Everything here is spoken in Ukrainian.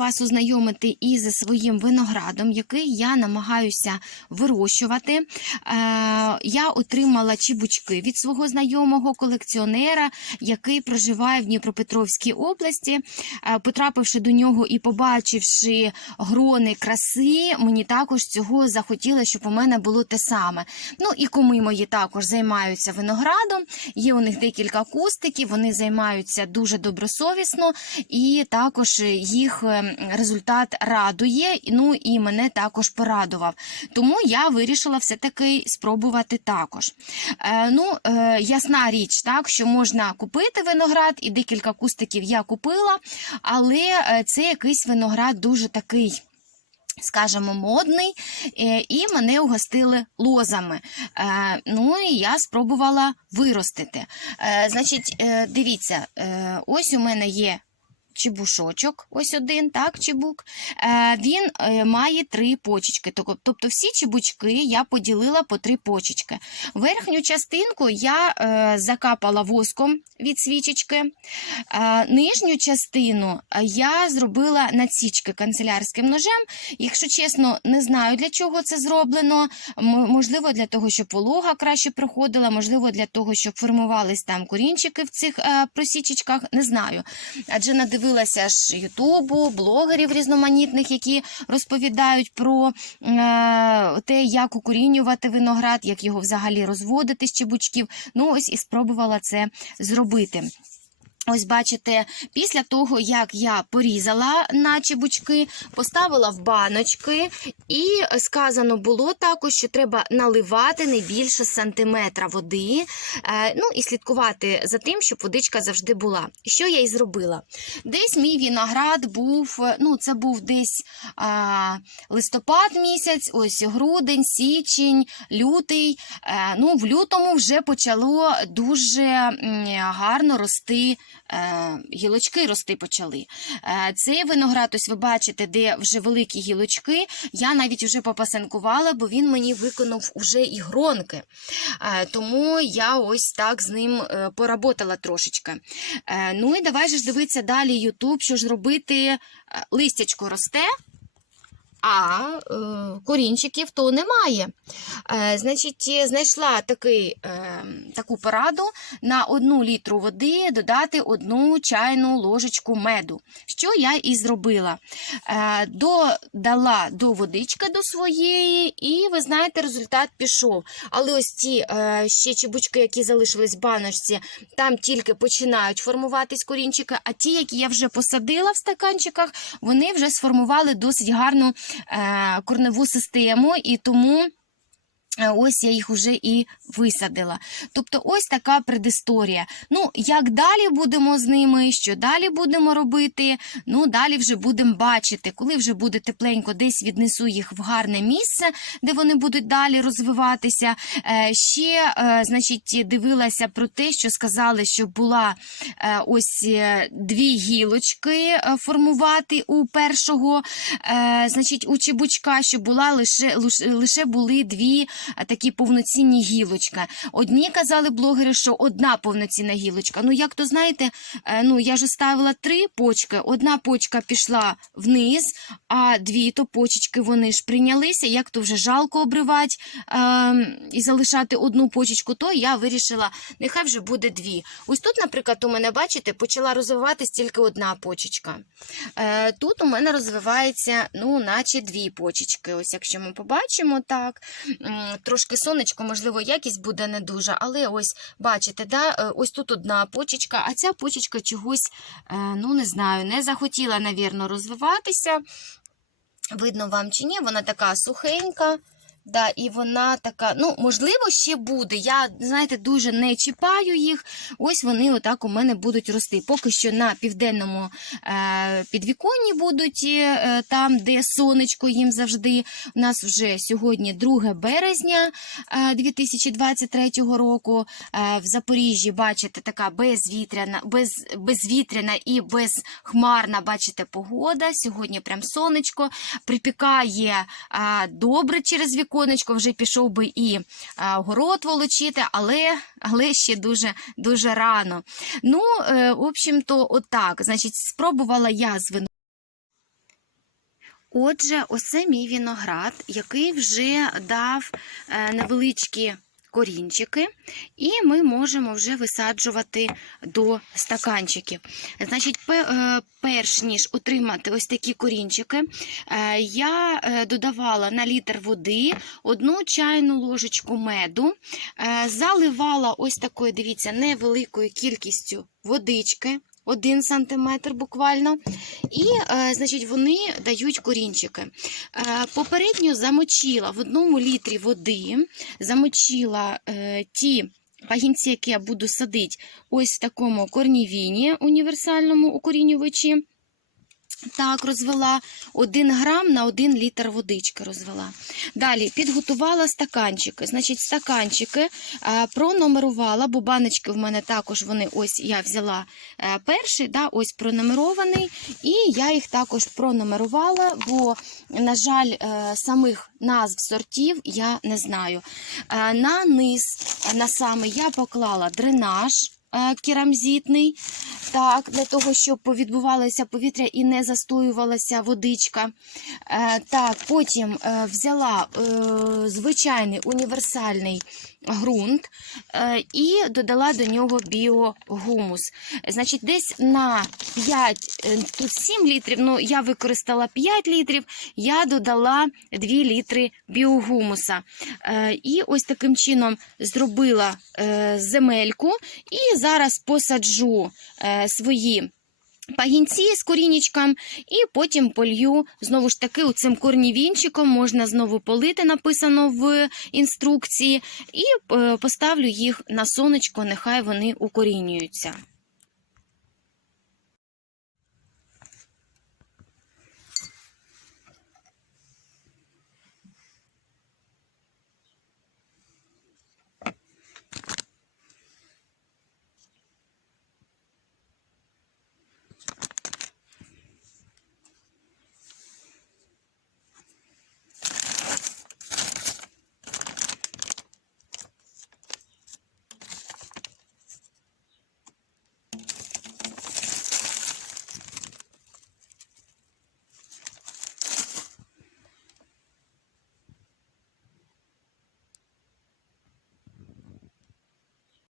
вас ознайомити із своїм виноградом, який я намагаюся вирощувати. Е, Я отримала чебучки від свого знайомого колекціонера, який проживає в Дніпропетровській області. Е, Потрапивши до нього і побачивши грони краси, мені також цього захотілося, щоб у мене було те саме. Ну і куми мої також займаються виноградом. Є у них декілька кустиків, вони займаються дуже добросовісно, і також їх е, результат радує. Ну і мене також порадував. Тому я вирішила все-таки спробувати також. Е, ну, е, ясна річ, так, що можна купити виноград, і декілька кустиків я купила, але е, це якийсь виноград дуже такий. Скажімо, модний, е, і мене угостили лозами. Е, Ну і я спробувала виростити. Значить, дивіться, ось у мене є чебушочок, ось один, так, чебук. Е, Він е, має три почечки. Тобто всі чебучки я поділила по три почечки. Верхню частинку я е, закапала воском від свічечки. Нижню частину я зробила надсічки канцелярським ножем. Якщо чесно, не знаю для чого це зроблено. Можливо, для того, щоб волога краще проходила, можливо, для того, щоб формувались там корінчики в цих просічечках. Не знаю. Адже надивилася ж Ютубу, блогерів різноманітних, які розповідають про е, те, як укорінювати виноград, як його взагалі розводити з чебучків. Ну, ось і спробувала це зробити. Ось бачите, після того, як я порізала на чебучки, поставила в баночки, і сказано було також, що треба наливати не більше сантиметра води, е, ну і слідкувати за тим, щоб водичка завжди була. Що я і зробила? Десь мій виноград був, ну це був десь а, листопад місяць, ось грудень, січень, лютий. Е, ну, в лютому вже почало дуже гарно рости гілочки рости почали. Е, Цей виноград, ось ви бачите, де вже великі гілочки. Я навіть вже попасенкувала, бо він мені виконав уже і гронки. Е, Тому я ось так з ним е, поработала трошечки. Е, Ну і давай же ж дивитися далі Ютуб, що ж робити. Е, Листячко росте. А е, корінчиків то немає. Е, значить, е, знайшла такий, таку пораду на одну літру води додати одну чайну ложечку меду. Що я і зробила. Додала до водички до своєї, і ви знаєте, результат пішов. Але ось ті ще чебучки, які залишились в баночці, там тільки починають формуватись корінчики, а ті, які я вже посадила в стаканчиках, вони вже сформували досить гарну корневу систему, і тому. Е, Ось я їх вже і висадила. Тобто, ось така предісторія. Ну, як далі будемо з ними, що далі будемо робити? Ну, далі вже будемо бачити, коли вже буде тепленько, десь віднесу їх в гарне місце, де вони будуть далі розвиватися. Е, Ще, е, значить, дивилася про те, що сказали, що була ось дві гілочки формувати у першого, значить, у чебучка, що була лише, лише- були дві такі повноцінні гілочки. Одні казали блогери, що одна повноцінна гілочка. Ну, як то знаєте, е, ну я ж ставила три почки, одна почка пішла вниз, а дві то почечки вони ж прийнялися. Як то вже жалко обривати е, і залишати одну почечку, то я вирішила, нехай вже буде дві. Ось тут, наприклад, у мене, бачите, почала розвиватись тільки одна почечка. Е, тут у мене розвивається, ну, наче дві почечки. Ось якщо ми побачимо так. Трошки сонечко, можливо, якість буде не дуже, але ось бачите, да, е, ось тут одна почечка, а ця почечка чогось, е, ну не знаю, не захотіла, навірно, розвиватися. Видно вам чи ні, вона така сухенька. Да, і вона така, ну, можливо, ще буде. Я, знаєте, дуже не чіпаю їх. Ось вони отак у мене будуть рости. Поки що на південному е, підвіконні будуть, е, там, де сонечко їм завжди. У нас вже сьогодні 2 березня е, 2023 року. Е, в Запоріжжі, бачите, така безвітряна, без, безвітряна і безхмарна, бачите, погода. Сьогодні прям сонечко припікає е, добре через віконечко, вже пішов би і город волочити, але, але ще дуже, дуже рано. Ну, е, в общем-то, отак. Значить, спробувала я з вино. Отже, оце мій виноград, який вже дав е, невеличкі корінчики, і ми можемо вже висаджувати до стаканчиків. Значить, е, перш ніж отримати ось такі корінчики, е, я е, додавала на літр води одну чайну ложечку меду, заливала ось такою, дивіться, невеликою кількістю водички. 1 сантиметр буквально, і е, значить, вони дають корінчики. Е, попередньо замочила в одному літрі води, замочила е, ті пагінці, які я буду садити, ось в такому корнівіні універсальному укорінювачі. Так, розвела 1 грам на 1 літр водички розвела. Далі підготувала стаканчики. Значить, стаканчики е, пронумерувала, бо баночки в мене також вони ось я взяла е, перший, да, ось пронумерований, і я їх також пронумерувала, бо, на жаль, е, самих назв сортів я не знаю. На низ, на саме я поклала дренаж керамзитний, так, для того, щоб відбувалося повітря і не застоювалася водичка. Е, так, потім е, взяла е, звичайний універсальний ґрунт е, і додала до нього біогумус. Значить, десь на 5, е, тут 7 літрів, ну я використала 5 літрів, я додала 2 літри біогумуса. Е, і ось таким чином зробила земельку і зараз посаджу свої пагінці з корінічком, і потім полью знову ж таки цим корнівінчиком, можна знову полити, написано в інструкції, і е, поставлю їх на сонечко, нехай вони укорінюються.